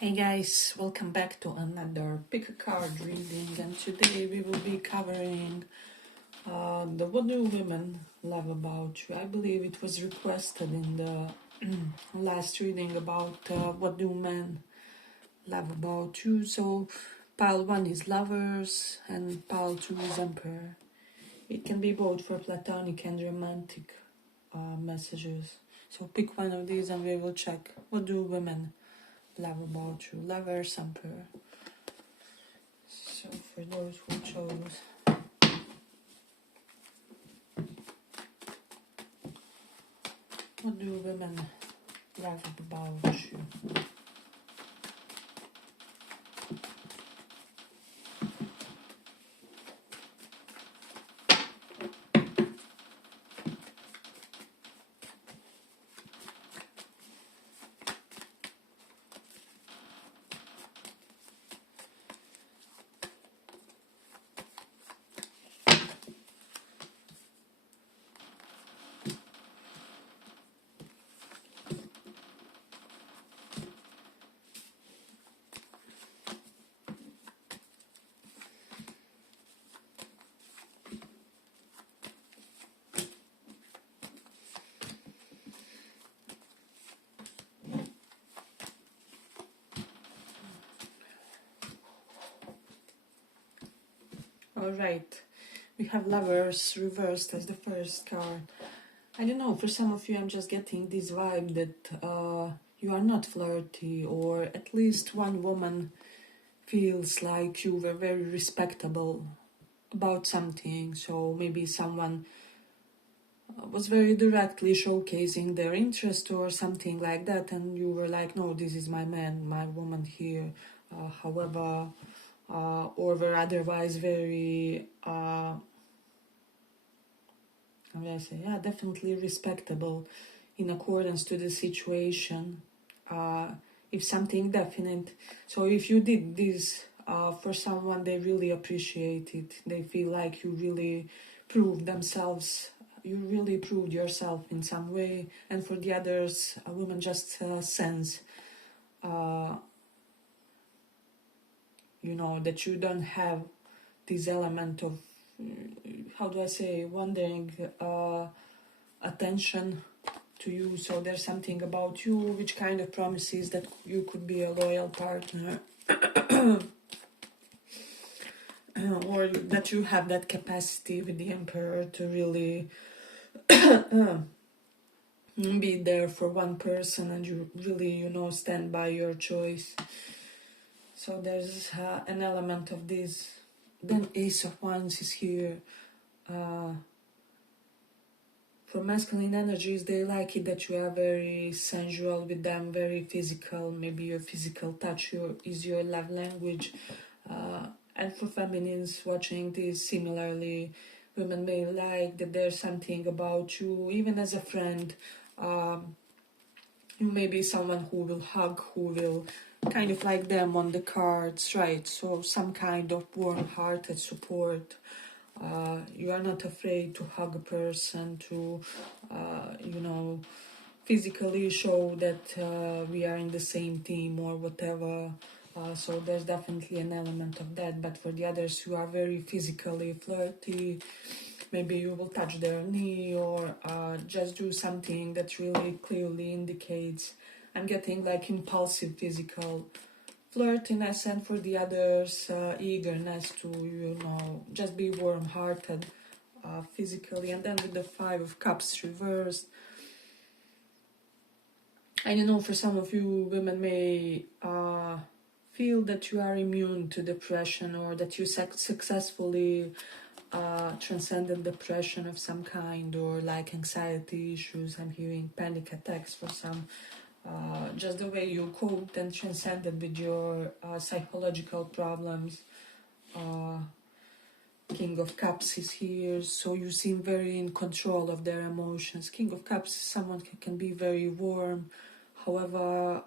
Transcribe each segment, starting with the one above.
Hey guys, welcome back to another pick a card reading, and today we will be covering the what do women love about you. I believe it was requested in the last reading about what do men love about you. So pile 1 is lovers and pile 2 is emperor. It can be both for platonic and romantic messages. So pick one of these and we will check what do women love about you. Lovers, emperor. So for those who chose, what do women love about you? Alright, we have lovers reversed as the first card. I don't know, for some of you I'm just getting this vibe that you are not flirty, or at least one woman feels like you were very respectable about something. So maybe someone was very directly showcasing their interest or something like that, and you were like, no, this is my man, my woman here. However, or were otherwise very, how do I say, yeah, definitely respectable in accordance to the situation. If something definite, so if you did this for someone, they really appreciate it. They feel like you really proved themselves. You really proved yourself in some way. And for the others, a woman just sense, that you don't have this element of, how do I say, wondering attention to you. So there's something about you which kind of promises that you could be a loyal partner. Or that you have that capacity with the emperor to really be there for one person, and you really, stand by your choice. So there's an element of this. Then Ace of Wands is here. For masculine energies, they like it that you are very sensual with them, very physical. Maybe your physical touch is your love language. And for feminines watching this, similarly, women may like that there's something about you, even as a friend. You may be someone who will hug, who will kind of like them on the cards, right? So some kind of warm-hearted support. You are not afraid to hug a person, to, physically show that we are in the same team or whatever. So there's definitely an element of that. But for the others who are very physically flirty, maybe you will touch their knee or just do something that really clearly indicates I'm getting like impulsive physical flirtiness, and for the others eagerness to, just be warm-hearted physically. And then with the 5 of Cups reversed, I don't know, for some of you, women may feel that you are immune to depression, or that you successfully transcended depression of some kind, or like anxiety issues. I'm hearing panic attacks for some. Just the way you coped and transcended with your psychological problems. King of Cups is here, so you seem very in control of their emotions. King of Cups is someone who can be very warm, however,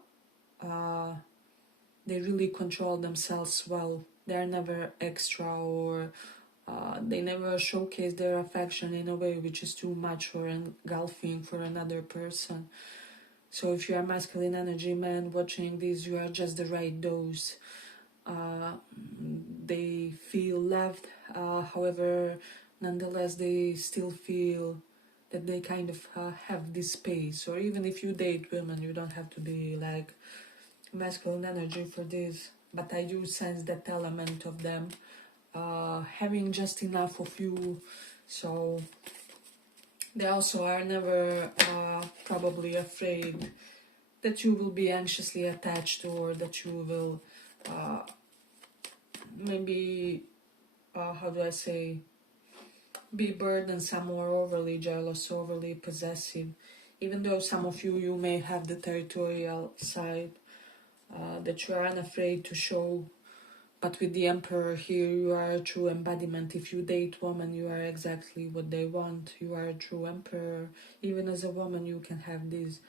they really control themselves well. They're never extra, or they never showcase their affection in a way which is too much or engulfing for another person. So if you are masculine energy man watching this, you are just the right dose. They feel loved, however, nonetheless, they still feel that they kind of have this space. Or even if you date women, you don't have to be like masculine energy for this. But I do sense that element of them having just enough of you. So they also are never probably afraid that you will be anxiously attached, or that you will maybe, how do I say, be burdensome or overly jealous, overly possessive. Even though some of you may have the territorial side that you are unafraid to show. But with the Emperor here, you are a true embodiment. If you date women, you are exactly what they want. You are a true Emperor. Even as a woman, you can have this.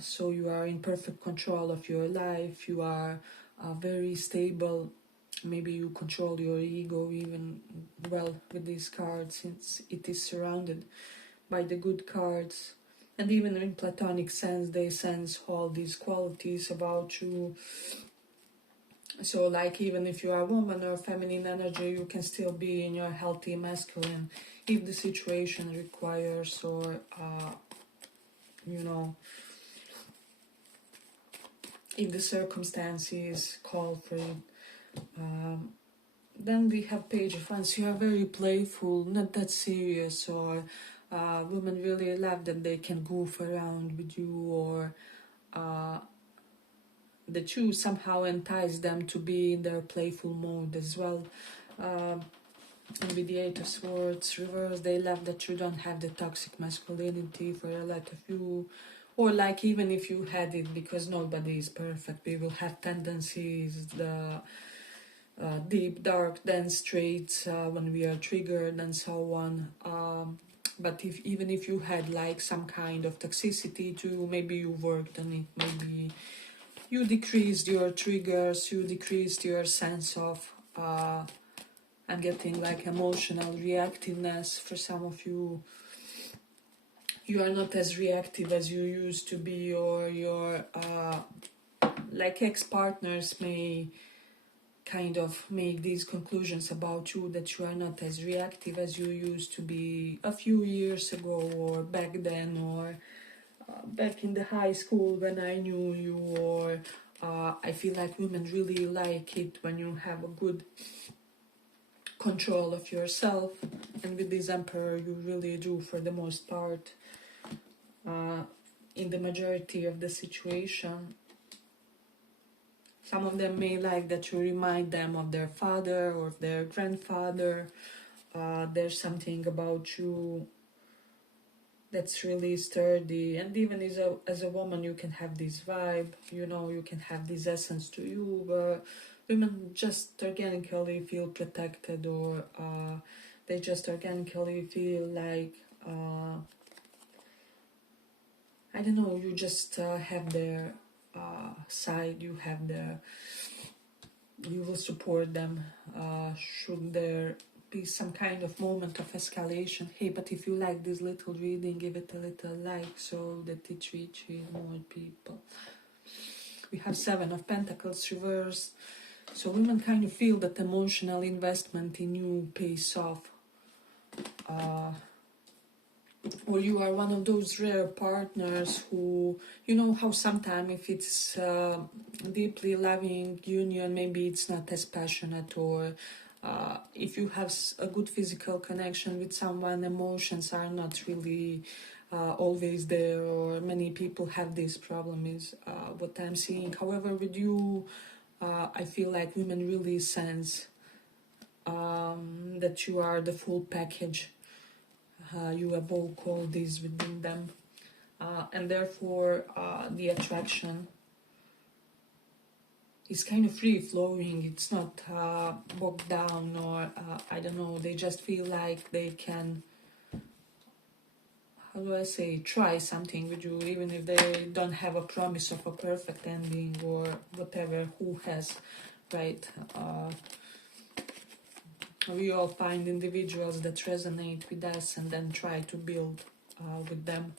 So you are in perfect control of your life. You are very stable. Maybe you control your ego even well with these cards, since it is surrounded by the good cards. And even in platonic sense, they sense all these qualities about you. So like even if you are a woman or feminine energy, you can still be in your healthy masculine if the situation requires, or you know, if the circumstances call for it. Then we have Page of Wands. You are very playful, not that serious, or women really love that they can goof around with you, or that you somehow entice them to be in their playful mode as well. And with the Eight of Swords reverse, they love that you don't have the toxic masculinity for a lot of you. Or like even if you had it, because nobody is perfect, we will have tendencies, the deep, dark, dense traits when we are triggered and so on. But even if you had like some kind of toxicity too, maybe you worked on it, maybe you decreased your triggers, you decreased your sense of I'm getting like emotional reactiveness. For some of you, you are not as reactive as you used to be, or your like ex-partners may kind of make these conclusions about you, that you are not as reactive as you used to be a few years ago, or back then, or back in the high school when I knew you. Or I feel like women really like it when you have a good control of yourself, and with this Emperor you really do for the most part, in the majority of the situation. Some of them may like that you remind them of their father or of their grandfather. There's something about you that's really sturdy, and even as a woman you can have this vibe, you know, you can have this essence to you, but women just organically feel protected, or they just organically feel like I don't know, you just have their side, you have their, you will support them should there be some kind of moment of escalation. Hey, but if you like this little reading, give it a little like so that it reaches more people. We have Seven of Pentacles reversed. So women kind of feel that emotional investment in you pays off. Or you are one of those rare partners who, you know how sometimes if it's deeply loving union, maybe it's not as passionate, or if you have a good physical connection with someone, emotions are not really always there, or many people have this problem is what I'm seeing. However, with you, I feel like women really sense that you are the full package. You evoke all these within them, and therefore the attraction is kind of free flowing. It's not bogged down, or I don't know, they just feel like they can, how do I say, try something with you, even if they don't have a promise of a perfect ending or whatever. Who has, right? We all find individuals that resonate with us and then try to build with them.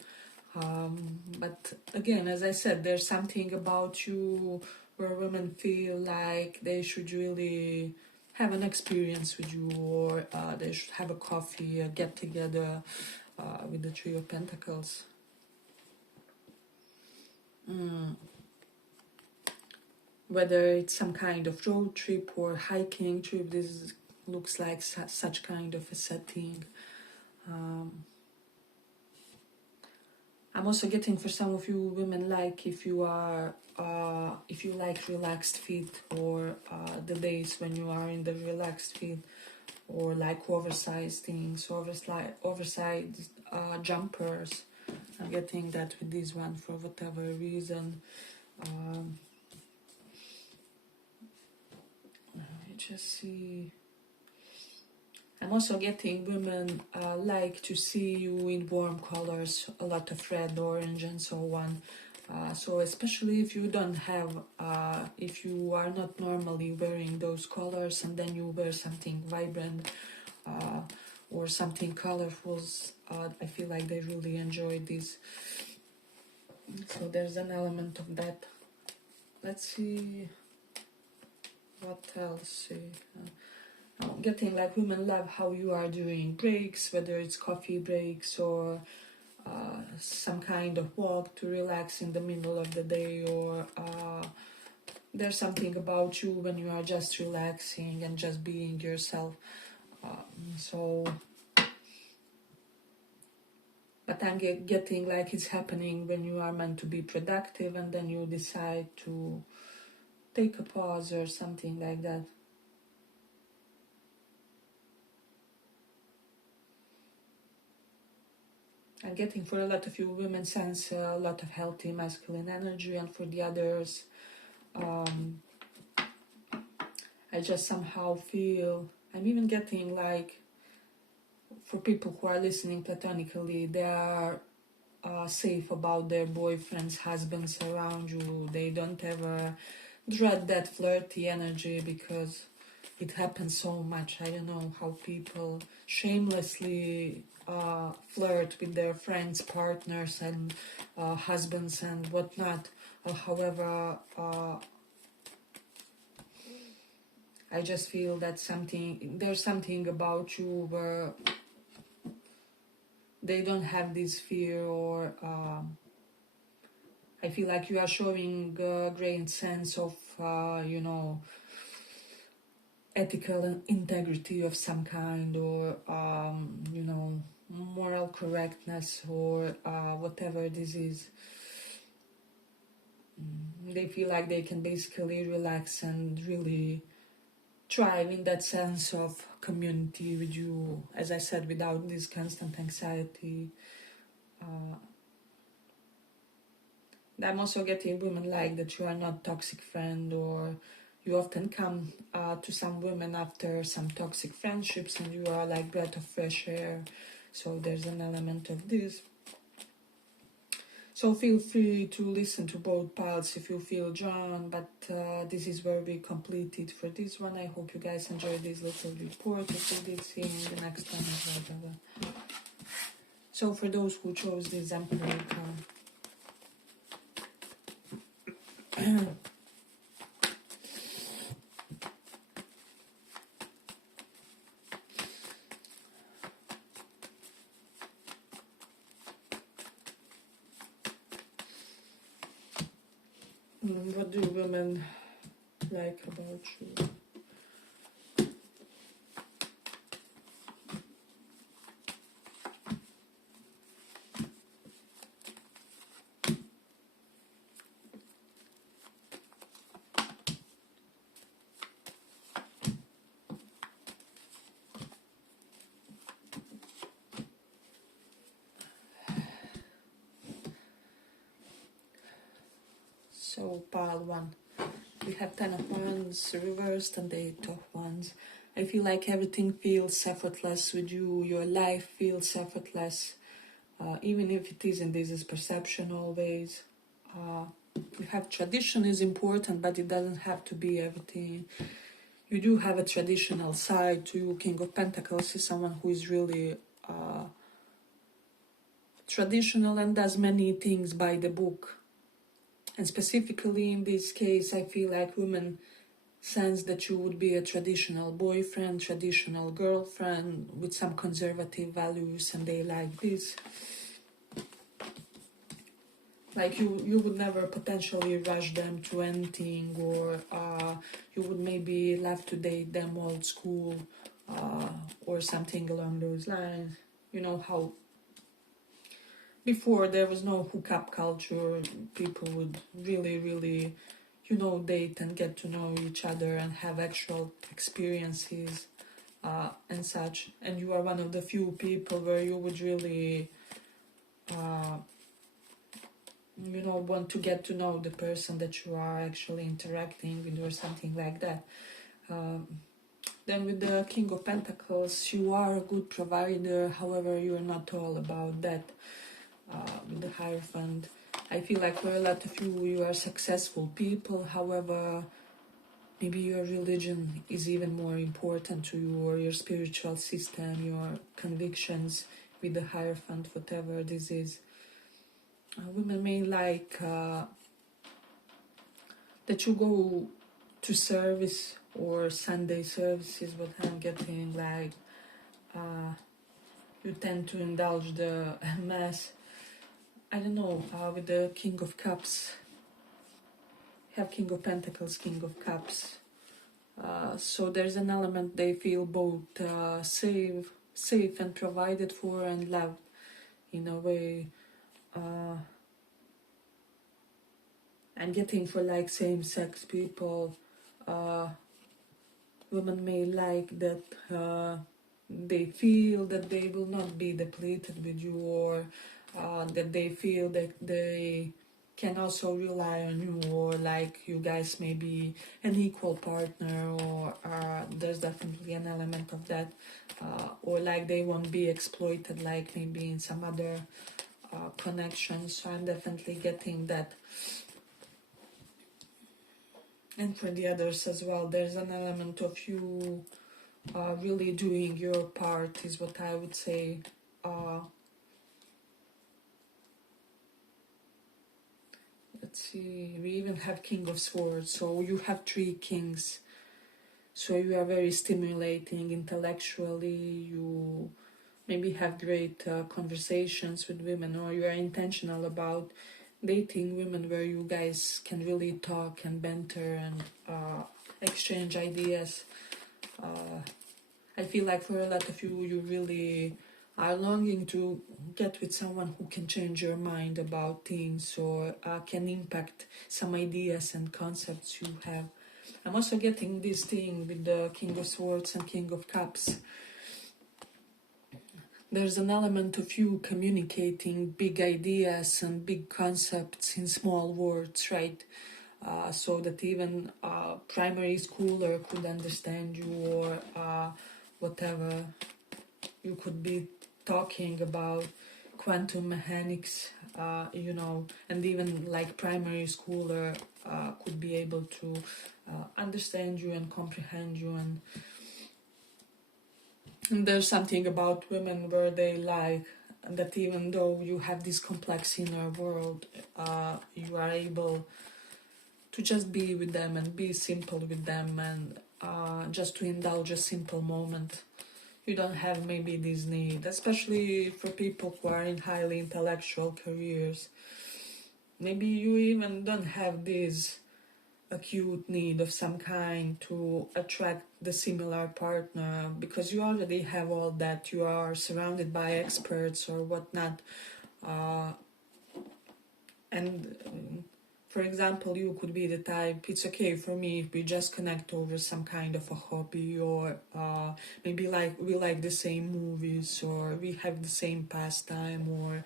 But again, as I said, there's something about you where women feel like they should really have an experience with you, or they should have a coffee, a get together with the Three of Pentacles. Whether it's some kind of road trip or hiking trip, this looks like such kind of a setting. I'm also getting for some of you women, like if you like relaxed feet, or the days when you are in the relaxed feet, or like oversized things, oversized jumpers. I'm getting that with this one for whatever reason. Let me just see. I'm also getting women like to see you in warm colors, a lot of red, orange, and so on. So especially if you don't have, if you are not normally wearing those colors, and then you wear something vibrant or something colorful, I feel like they really enjoy this. So there's an element of that. Let's see what else. I'm getting like women love how you are doing breaks, whether it's coffee breaks or some kind of walk to relax in the middle of the day, or there's something about you when you are just relaxing and just being yourself. But I'm getting like it's happening when you are meant to be productive, and then you decide to take a pause or something like that. I'm getting for a lot of you women sense a lot of healthy masculine energy, and for the others, I just somehow feel, I'm even getting like, for people who are listening platonically, they are safe about their boyfriends, husbands around you. They don't ever dread that flirty energy, because it happens so much. I don't know how people shamelessly flirt with their friends, partners, and husbands and whatnot. However, I just feel that there's something about you where they don't have this fear, or I feel like you are showing a great sense of, ethical integrity of some kind, or, moral correctness, or whatever this is. They feel like they can basically relax and really thrive in that sense of community with you, as I said, without this constant anxiety. I'm also getting women like that you are not toxic friend, or you often come to some women after some toxic friendships, and you are like breath of fresh air. So there's an element of this. So feel free to listen to both piles if you feel drawn, but this is where we completed for this one. I hope you guys enjoyed this little report. If you did, see you in the next one as well. So for those who chose this Emperor card, what do women like about you? So pile 1, we have 10 of Wands reversed and the 8 of Wands. I feel like everything feels effortless with you. Your life feels effortless, even if it isn't. This is perception always. We have tradition is important, but it doesn't have to be everything. You do have a traditional side to you. King of Pentacles is someone who is really traditional and does many things by the book. And specifically in this case, I feel like women sense that you would be a traditional boyfriend, traditional girlfriend with some conservative values, and they like this. Like you would never potentially rush them to anything, or you would maybe love to date them old school, or something along those lines. You know how before there was no hookup culture, people would really, date and get to know each other and have actual experiences and such. And you are one of the few people where you would really want to get to know the person that you are actually interacting with or something like that. Then with the King of Pentacles, you are a good provider, however you're not all about that. With the Hierophant, I feel like for a lot of you are successful people, however maybe your religion is even more important to you, or your spiritual system, your convictions with the Hierophant, whatever this is. Women may like that you go to service or Sunday services, what I'm getting, like you tend to indulge the mass. I don't know, with the King of Cups, have King of Pentacles, King of Cups. So there's an element they feel both safe and provided for and loved in a way. And getting for like same-sex people, women may like that they feel that they will not be depleted with you, or that they feel that they can also rely on you, or like you guys may be an equal partner, or there's definitely an element of that, or like they won't be exploited like maybe in some other connections. So I'm definitely getting that. And for the others as well, there's an element of you really doing your part, is what I would say. Let's see, we even have King of Swords, so you have 3 kings. So you are very stimulating intellectually, you maybe have great conversations with women, or you are intentional about dating women where you guys can really talk and banter and exchange ideas. I feel like for a lot of you, you really are longing to get with someone who can change your mind about things, or can impact some ideas and concepts you have. I'm also getting this thing with the King of Swords and King of Cups. There's an element of you communicating big ideas and big concepts in small words, right? So that even a primary schooler could understand you, or whatever. You could be talking about quantum mechanics, and even like primary schooler could be able to understand you and comprehend you. And there's something about women where they like that even though you have this complex inner world, you are able to just be with them and be simple with them, and just to indulge a simple moment. You don't have maybe this need, especially for people who are in highly intellectual careers. Maybe you even don't have this acute need of some kind to attract the similar partner, because you already have all that. You are surrounded by experts or whatnot, and for example, you could be the type, it's okay for me if we just connect over some kind of a hobby, or maybe like we like the same movies, or we have the same pastime, or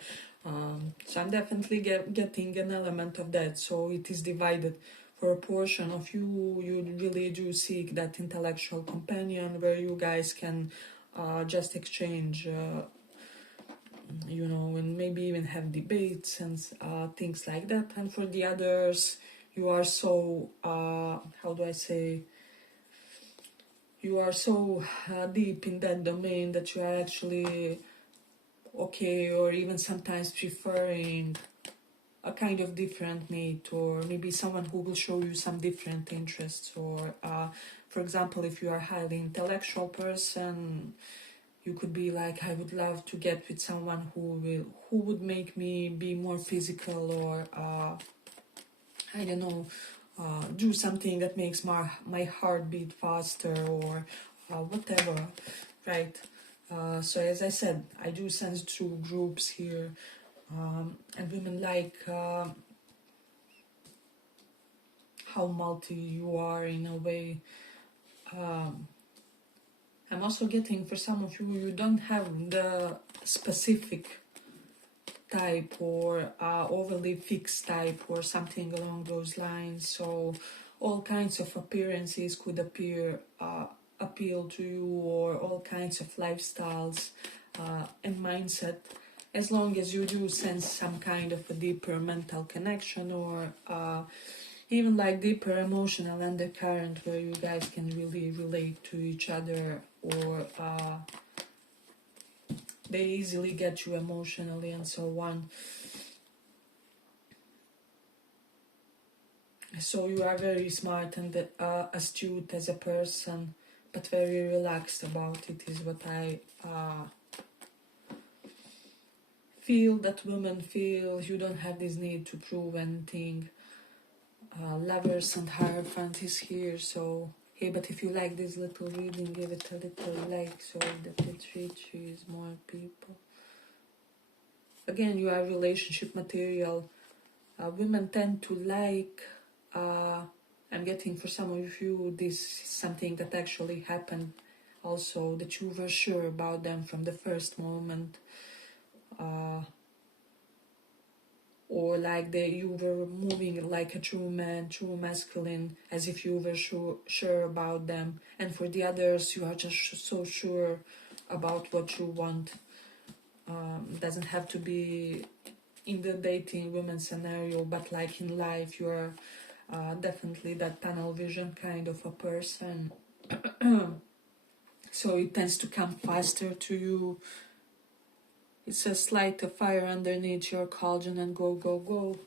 so I'm definitely getting an element of that. So it is divided. For a portion of you, you really do seek that intellectual companion where you guys can just exchange and maybe even have debates and things like that. And for the others, you are so, how do I say, you are so deep in that domain that you are actually okay, or even sometimes preferring a kind of different mate, or maybe someone who will show you some different interests, or for example, if you are a highly intellectual person, you could be like, I would love to get with someone who would make me be more physical, or I don't know, do something that makes my heart beat faster, or whatever, right? So as I said, I do sense through groups here, and women like how multi you are in a way. I'm also getting, for some of you, you don't have the specific type, or overly fixed type, or something along those lines. So all kinds of appearances could appeal to you, or all kinds of lifestyles and mindset, as long as you do sense some kind of a deeper mental connection, or even like deeper emotional undercurrent where you guys can really relate to each other, or they easily get you emotionally, and so on. So you are very smart and astute as a person, but very relaxed about it, is what I feel that women feel. You don't have this need to prove anything. Lovers and Hierophant is here, so hey, but if you like this little reading, give it a little like so that it reaches more people. Again, you are relationship material. Women tend to like, I'm getting for some of you, this is something that actually happened also, that you were sure about them from the first moment. Or like you were moving like a true man, true masculine, as if you were sure about them. And for the others, you are just so sure about what you want. Doesn't have to be in the dating women scenario, but like in life, you are definitely that tunnel vision kind of a person. So it tends to come faster to you. It's just like a fire underneath your cauldron, and go, go, go.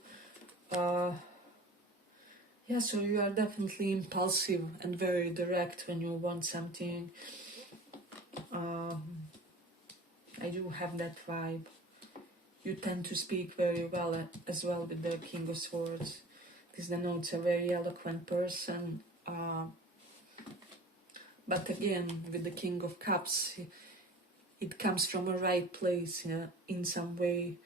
Yeah, so you are definitely impulsive and very direct when you want something. I do have that vibe. You tend to speak very well as well with the King of Swords. This denotes a very eloquent person. But again, with the King of Cups, it comes from a right place in some way.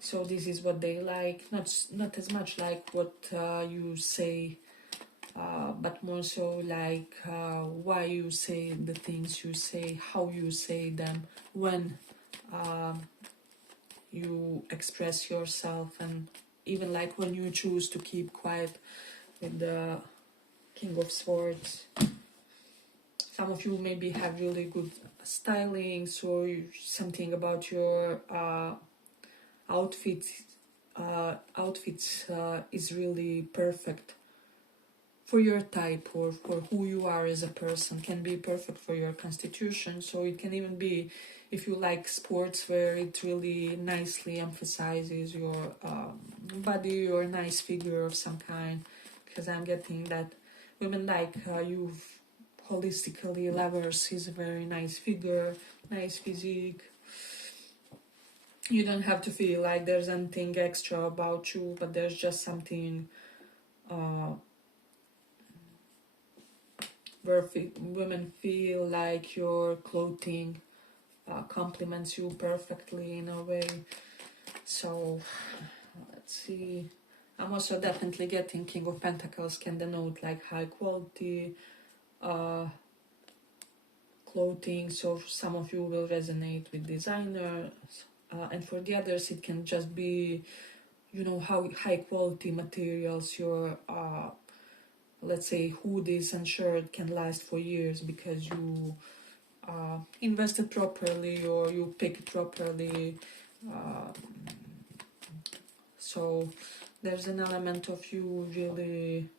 So this is what they like. Not as much like what you say, but more so like why you say the things you say, how you say them, when you express yourself, and even like when you choose to keep quiet with the King of Swords. Some of you maybe have really good styling, so something about your outfits is really perfect for your type, or for who you are as a person. Can be perfect for your constitution. So it can even be, if you like sports, where it really nicely emphasizes your body or nice figure of some kind, because I'm getting that women like you holistically. Lovers is a very nice figure, nice physique. You don't have to feel like there's anything extra about you, but there's just something where women feel like your clothing complements you perfectly in a way. So let's see. I'm also definitely getting King of Pentacles can denote like high quality clothing. So some of you will resonate with designers, and for the others it can just be, you know, how high quality materials your let's say hoodies and shirt can last for years because you invested properly, or you pick it properly. So there's an element of you really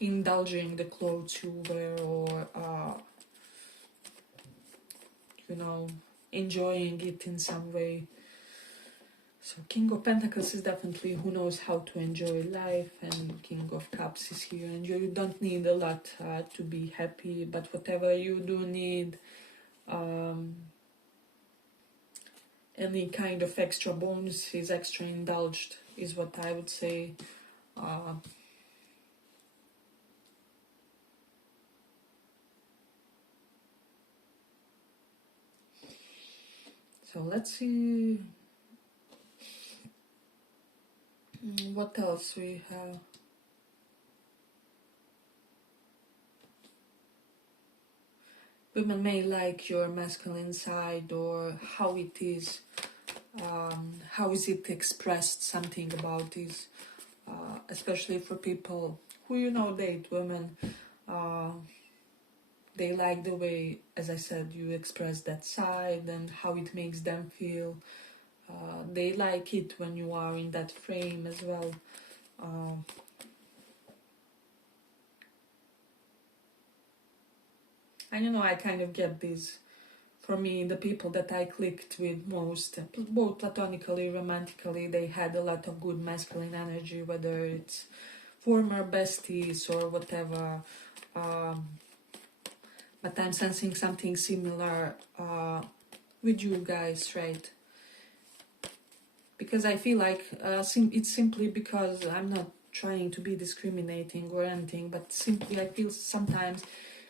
indulging the clothes you wear, or you know, enjoying it in some way. So King of Pentacles is definitely who knows how to enjoy life, and King of Cups is here, and you don't need a lot to be happy, but whatever you do need, any kind of extra bonus is extra indulged, is what I would say. So let's see what else we have. Women may like your masculine side, or how it is, how is it expressed, something about this, especially for people who date women. They like the way, as I said, you express that side and how it makes them feel. They like it when you are in that frame as well. And I kind of get this. For me, the people that I clicked with most, both platonically, romantically, they had a lot of good masculine energy, whether it's former besties or whatever. But I'm sensing something similar with you guys, right? Because I feel like it's simply because I'm not trying to be discriminating or anything, but simply I feel sometimes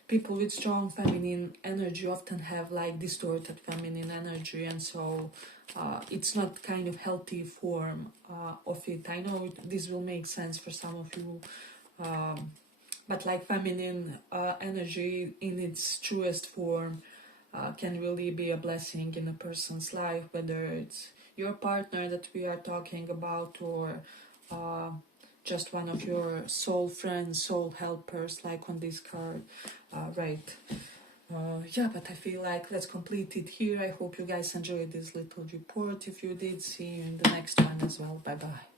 people with strong feminine energy often have like distorted feminine energy, and so it's not kind of healthy form of it. I know this will make sense for some of you, but like feminine energy in its truest form can really be a blessing in a person's life, whether it's your partner that we are talking about, or just one of your soul friends, soul helpers, like on this card, right? Yeah, but I feel like let's complete it here. I hope you guys enjoyed this little report. If you did, see you in the next one as well. Bye bye.